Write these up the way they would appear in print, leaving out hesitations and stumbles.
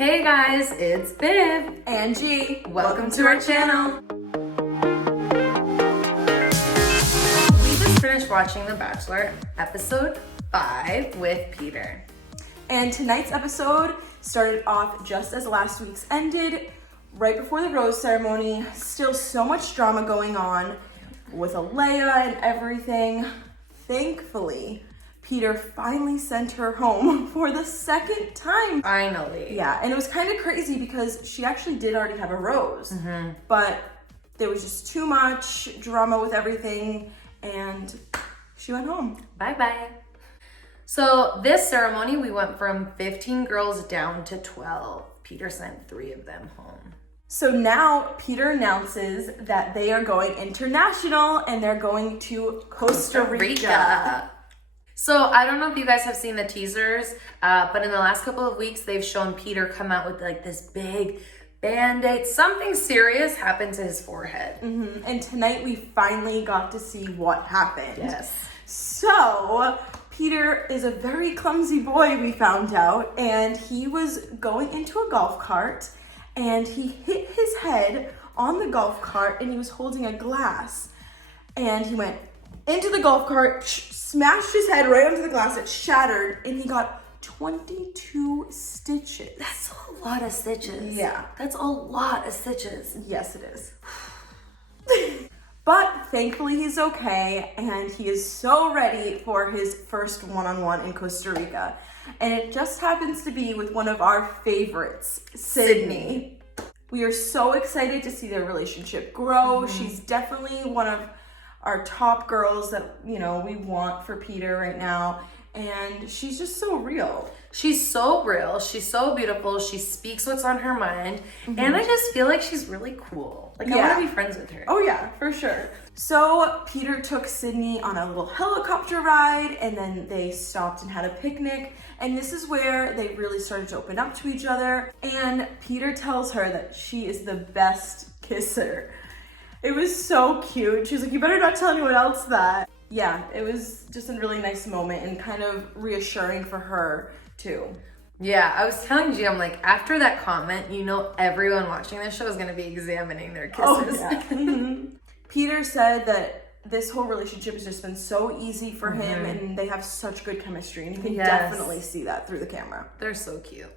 Hey guys, it's Viv and G. Welcome to our channel. We just finished watching The Bachelor episode 5 with Peter. And tonight's episode started off just as last week's ended, right before the rose ceremony. Still so much drama going on with Alea and everything. Thankfully, Peter finally sent her home for the second time. Finally. Yeah, and it was kind of crazy because she actually did already have a rose, but there was just too much drama with everything, and she went home. Bye-bye. So this ceremony, we went from 15 girls down to 12. Peter sent 3 of them home. So now Peter announces that they are going international and they're going to Costa Rica. So I don't know if you guys have seen the teasers, but in the last couple of weeks, they've shown Peter come out with like this big Band-Aid. Something serious happened to his forehead. And tonight we finally got to see what happened. Yes. So Peter is a very clumsy boy, we found out, and he was going into a golf cart and he hit his head on the golf cart and he was holding a glass. And he went into the golf cart, smashed his head right onto the glass, it shattered, and he got 22 stitches. That's a lot of stitches. Yeah. That's a lot of stitches. Yes, it is. But thankfully he's okay, and he is so ready for his first one-on-one in Costa Rica. And it just happens to be with one of our favorites, Sydney. We are so excited to see their relationship grow. She's definitely one of our top girls that, you know, we want for Peter right now. And she's just so real. She's so real. She's so beautiful. She speaks what's on her mind. And I just feel like she's really cool. Like, I want to be friends with her. Oh yeah, for sure. So Peter took Sydney on a little helicopter ride, and then they stopped and had a picnic. And this is where they really started to open up to each other. And Peter tells her that she is the best kisser. It was so cute. She was like, you better not tell anyone else that. Yeah, it was just a really nice moment and kind of reassuring for her too. Yeah, I was telling G, I'm like, after that comment, you know everyone watching this show is going to be examining their kisses. Oh, yeah. Peter said that this whole relationship has just been so easy for him, and they have such good chemistry, and you can definitely see that through the camera. They're so cute.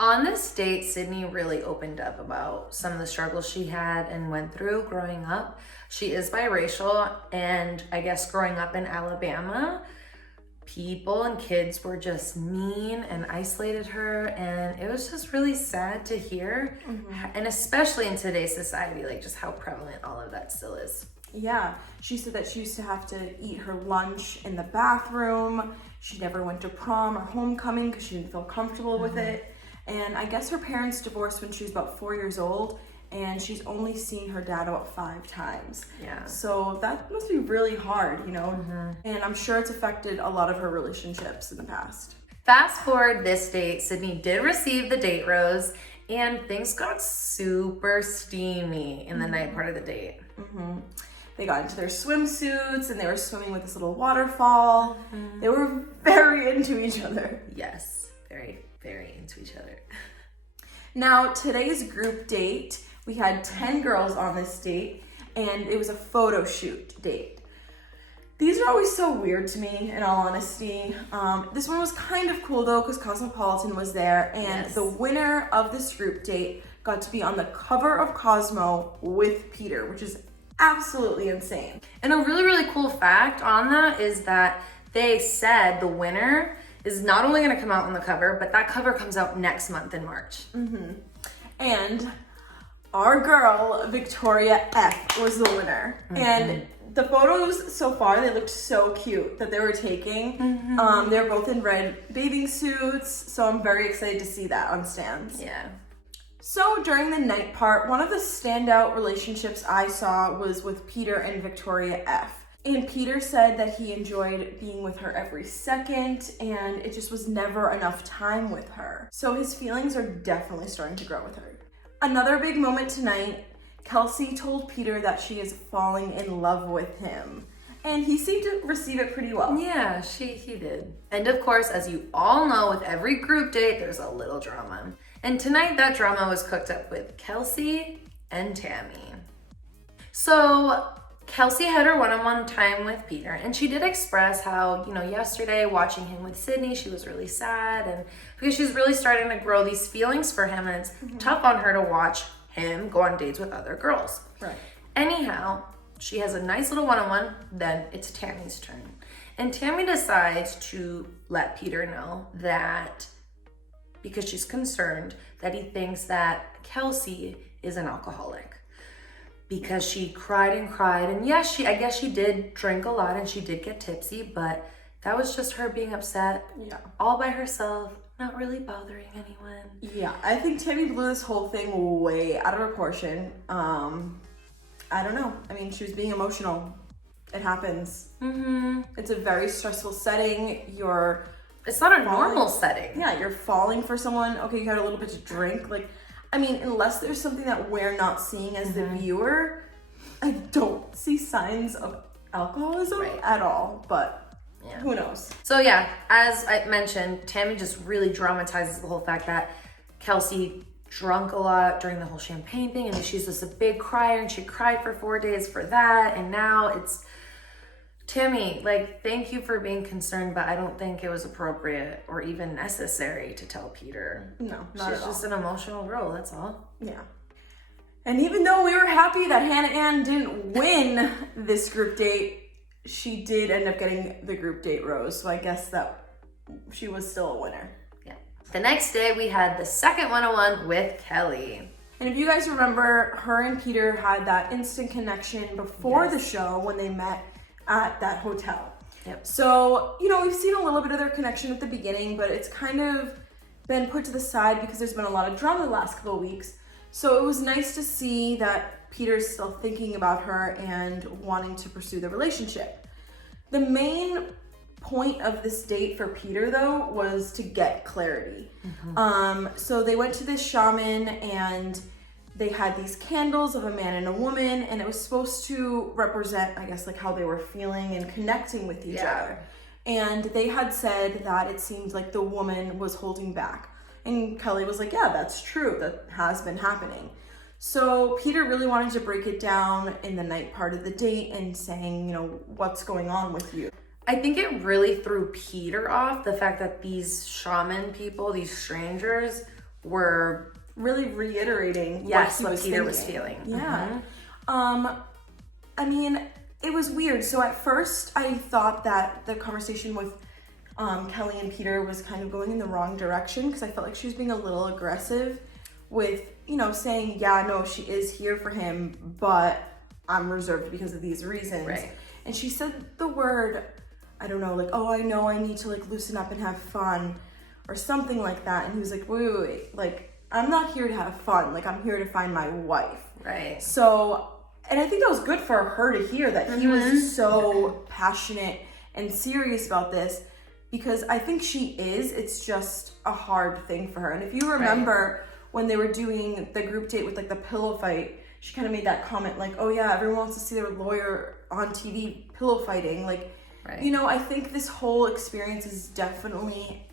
On this date, Sydney really opened up about some of the struggles she had and went through growing up. She is biracial, and I guess growing up in Alabama, people and kids were just mean and isolated her, and it was just really sad to hear, and especially in today's society, like just how prevalent all of that still is. Yeah, she said that she used to have to eat her lunch in the bathroom. She never went to prom or homecoming because she didn't feel comfortable with it. And I guess her parents divorced when she was about 4 years old, and she's only seen her dad about 5 times. Yeah. So that must be really hard, you know? And I'm sure it's affected a lot of her relationships in the past. Fast forward this date, Sydney did receive the date rose, and things got super steamy in the night part of the date. They got into their swimsuits and they were swimming with this little waterfall. They were very into each other. Yes, very, very into each other. Now, today's group date, we had 10 girls on this date, and it was a photo shoot date. These are always so weird to me, in all honesty. This one was kind of cool though, because Cosmopolitan was there, and the winner of this group date got to be on the cover of Cosmo with Peter, which is absolutely insane. And a really, really cool fact on that is that they said the winner is not only going to come out on the cover, but that cover comes out next month in March. And our girl, Victoria F, was the winner. And the photos so far, they looked so cute that they were taking. They were both in red bathing suits, so I'm very excited to see that on stands. Yeah. So during the night part, one of the standout relationships I saw was with Peter and Victoria F. And Peter said that he enjoyed being with her every second, and it just was never enough time with her. So his feelings are definitely starting to grow with her. Another big moment tonight, Kelsey told Peter that she is falling in love with him. And he seemed to receive it pretty well. Yeah, he did. And of course, as you all know, with every group date, there's a little drama. And tonight, that drama was cooked up with Kelsey and Tammy. So Kelsey had her one-on-one time with Peter, and she did express how, yesterday watching him with Sydney, she was really sad, and because she's really starting to grow these feelings for him, and it's tough on her to watch him go on dates with other girls. Right. Anyhow, she has a nice little one-on-one, then it's Tammy's turn. And Tammy decides to let Peter know that, because she's concerned, that he thinks that Kelsey is an alcoholic. Because she cried and cried, and yes, I guess she did drink a lot and she did get tipsy, but that was just her being upset, all by herself, not really bothering anyone. Yeah, I think Tammy blew this whole thing way out of proportion. I don't know. I mean, she was being emotional. It happens. It's a very stressful setting. It's not a normal setting. Yeah, you're falling for someone. Okay, you had a little bit to drink. Unless there's something that we're not seeing as the viewer, I don't see signs of alcoholism at all, but who knows? So yeah, as I mentioned, Tammy just really dramatizes the whole fact that Kelsey drunk a lot during the whole champagne thing, and she's just a big crier, and she cried for 4 days for that, and now it's Tammy, thank you for being concerned, but I don't think it was appropriate or even necessary to tell Peter. No, not She's at all. just an emotional girl, that's all. Yeah. And even though we were happy that Hannah Ann didn't win this group date, she did end up getting the group date rose, so I guess that she was still a winner. Yeah. The next day, we had the second one-on-one with Kelly. And if you guys remember, her and Peter had that instant connection before the show when they met at that hotel. Yep. So, we've seen a little bit of their connection at the beginning, but it's kind of been put to the side because there's been a lot of drama the last couple of weeks. So it was nice to see that Peter's still thinking about her and wanting to pursue the relationship. The main point of this date for Peter, though, was to get clarity. So they went to this shaman and they had these candles of a man and a woman, and it was supposed to represent, I guess, how they were feeling and connecting with each other. And they had said that it seemed like the woman was holding back. And Kelly was like, yeah, that's true. That has been happening. So Peter really wanted to break it down in the night part of the date and saying, what's going on with you? I think it really threw Peter off, the fact that these shaman people, these strangers, were really reiterating what Peter was feeling. Yeah. It was weird. So at first I thought that the conversation with Kelly and Peter was kind of going in the wrong direction because I felt like she was being a little aggressive with, saying, yeah, no, she is here for him, but I'm reserved because of these reasons. Right. And she said the word, I don't know, oh, I know I need to loosen up and have fun or something like that. And he was like, wait, I'm not here to have fun. I'm here to find my wife. Right. So, and I think that was good for her to hear that he was so passionate and serious about this, because I think she is. It's just a hard thing for her. And if you remember when they were doing the group date with the pillow fight, she kind of made that comment oh yeah, everyone wants to see their lawyer on TV pillow fighting. I think this whole experience is definitely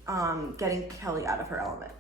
getting Kelly out of her element.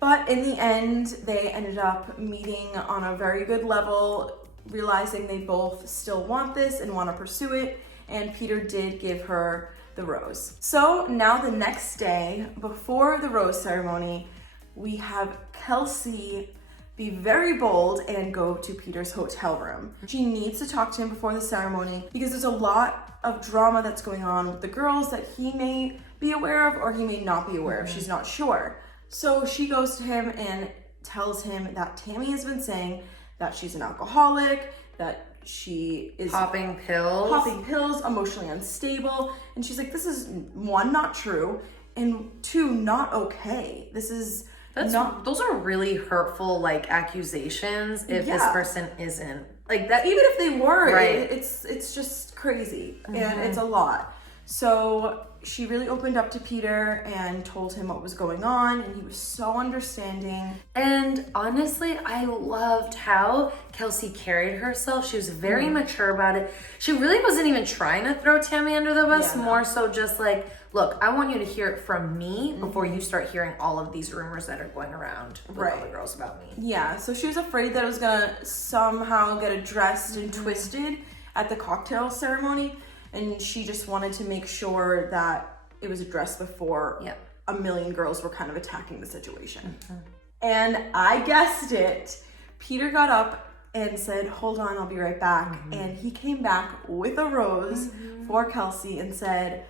But in the end, they ended up meeting on a very good level, realizing they both still want this and want to pursue it. And Peter did give her the rose. So now the next day, before the rose ceremony, we have Kelsey be very bold and go to Peter's hotel room. She needs to talk to him before the ceremony because there's a lot of drama that's going on with the girls that he may be aware of or he may not be aware of. She's not sure. So she goes to him and tells him that Tammy has been saying that she's an alcoholic, that she is popping pills, emotionally unstable. And she's like, this is one, not true, and two, not okay. Those are really hurtful accusations if this person isn't that. Even if they were, it's just crazy and it's a lot. So she really opened up to Peter and told him what was going on, and he was so understanding. And honestly, I loved how Kelsey carried herself. She was very mature about it. She really wasn't even trying to throw Tammy under the bus, more so just like, look, I want you to hear it from me before you start hearing all of these rumors that are going around with all the girls about me. Yeah, so she was afraid that it was gonna somehow get addressed and twisted at the cocktail ceremony, and she just wanted to make sure that it was addressed before a million girls were kind of attacking the situation. And I guessed it. Peter got up and said, hold on, I'll be right back. And he came back with a rose for Kelsey and said,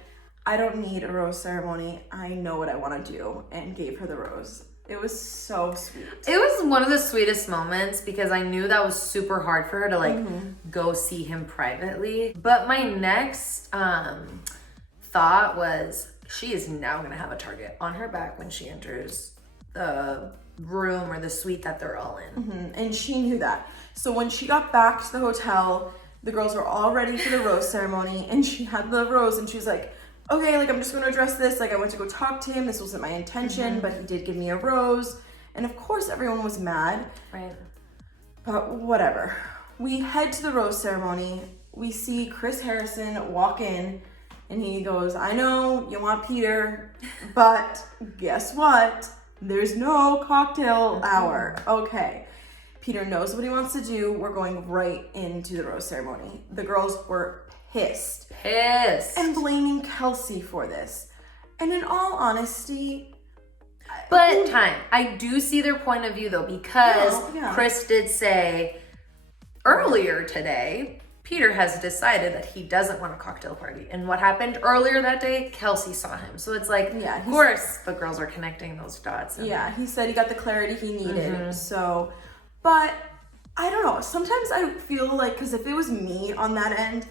I don't need a rose ceremony. I know what I want to do, and gave her the rose. It was so sweet. It was one of the sweetest moments because I knew that was super hard for her to like go see him privately. But my next thought was she is now going to have a target on her back when she enters the room or the suite that they're all in. And she knew that. So when she got back to the hotel, the girls were all ready for the rose ceremony, and she had the rose, and she was like, okay, like I'm just going to address this. Like I went to go talk to him. This wasn't my intention, but he did give me a rose. And of course everyone was mad. Right. But whatever. We head to the rose ceremony. We see Chris Harrison walk in, and he goes, I know you want Peter, but guess what? There's no cocktail hour. Okay. Peter knows what he wants to do. We're going right into the rose ceremony. The girls were pissed and blaming Kelsey for this. And in all honesty, I do see their point of view though, because Chris did say earlier today Peter has decided that he doesn't want a cocktail party. And what happened earlier that day, Kelsey saw him. So it's like, of course the girls are connecting those dots. He said he got the clarity he needed. So, but I don't know. Sometimes I feel like, because if it was me on that end,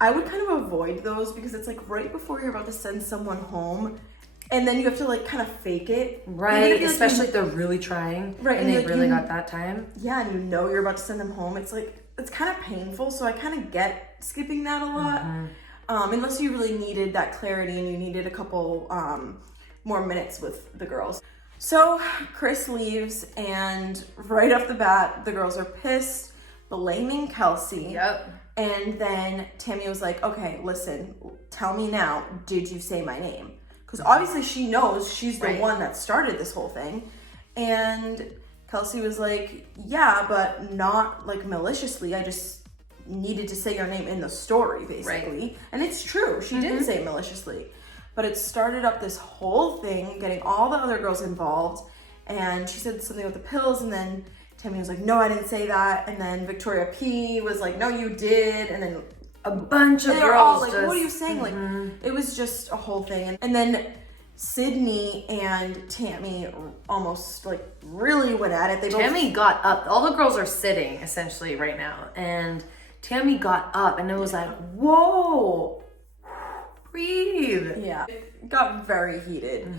I would kind of avoid those, because it's like right before you're about to send someone home, and then you have to like kind of fake it. Right, especially if they're really trying. Right. And they really got that time. Yeah, and you know you're about to send them home. It's like, it's kind of painful, so I kind of get skipping that a lot. Unless you really needed that clarity and you needed a couple more minutes with the girls. So Chris leaves, and right off the bat, the girls are pissed, blaming Kelsey. And then Tammy was like, okay, listen, tell me now, did you say my name? Because obviously she knows she's the one that started this whole thing. And Kelsey was like, yeah, but not like maliciously. I just needed to say your name in the story, basically. And it's true. She didn't say it maliciously. But it started up this whole thing, getting all the other girls involved. And she said something with the pills, and then Tammy was like, no, I didn't say that. And then Victoria P was like, no, you did. And then a bunch of girls were all like, what are you saying? Like, it was just a whole thing. And then Sydney and Tammy almost like really went at it. Tammy got up. All the girls are sitting essentially right now. And Tammy got up, and it was like, whoa, breathe. Yeah, it got very heated.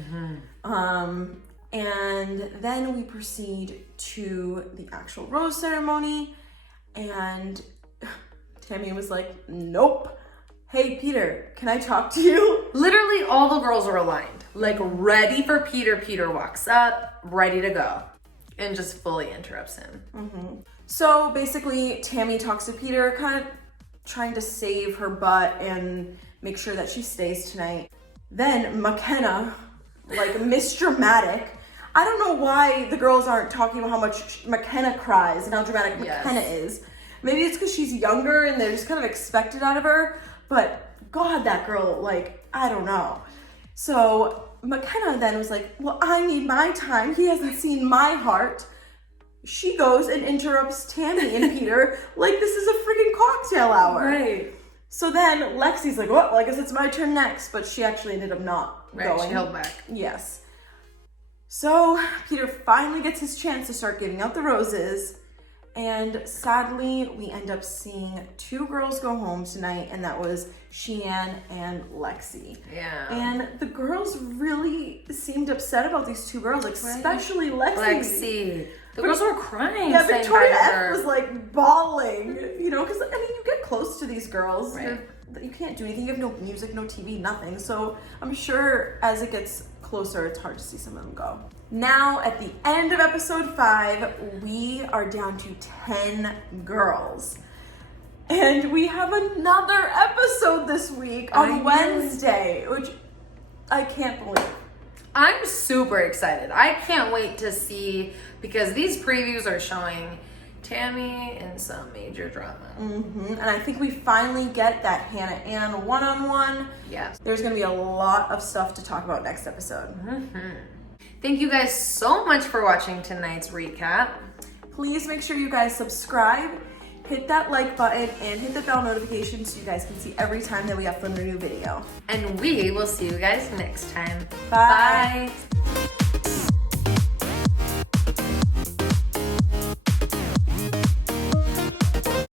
And then we proceed to the actual rose ceremony, and Tammy was like, nope. Hey, Peter, can I talk to you? Literally all the girls are aligned, like ready for Peter. Peter walks up, ready to go, and just fully interrupts him. So basically, Tammy talks to Peter, kind of trying to save her butt and make sure that she stays tonight. Then McKenna, like Miss Dramatic, I don't know why the girls aren't talking about how much McKenna cries and how dramatic McKenna is. Maybe it's because she's younger and they're just kind of expected out of her. But God, that girl, like, I don't know. So McKenna then was like, well, I need my time. He hasn't seen my heart. She goes and interrupts Tammy and Peter like this is a freaking cocktail hour. Right. So then Lexi's like, well, I guess it's my turn next. But she actually ended up not going. She held back. Yes. So Peter finally gets his chance to start giving out the roses. And sadly, we end up seeing two girls go home tonight, and that was Sheehan and Lexi. Yeah. And the girls really seemed upset about these two girls, like, especially Lexi. The girls were crying. Yeah, Victoria F was like bawling, you know, because I mean, you get close to these girls, you can't do anything. You have no music, no TV, nothing. So I'm sure as it gets closer, it's hard to see some of them go. Now, at the end of episode 5, we are down to 10 girls. And we have another episode this week on Wednesday, which I can't believe. I'm super excited. I can't wait to see, because these previews are showing Tammy in some major drama. And I think we finally get that Hannah Ann one-on-one. Yes. There's going to be a lot of stuff to talk about next episode. Thank you guys so much for watching tonight's recap. Please make sure you guys subscribe, hit that like button, and hit the bell notification so you guys can see every time that we upload a new video. And we will see you guys next time. Bye. Bye.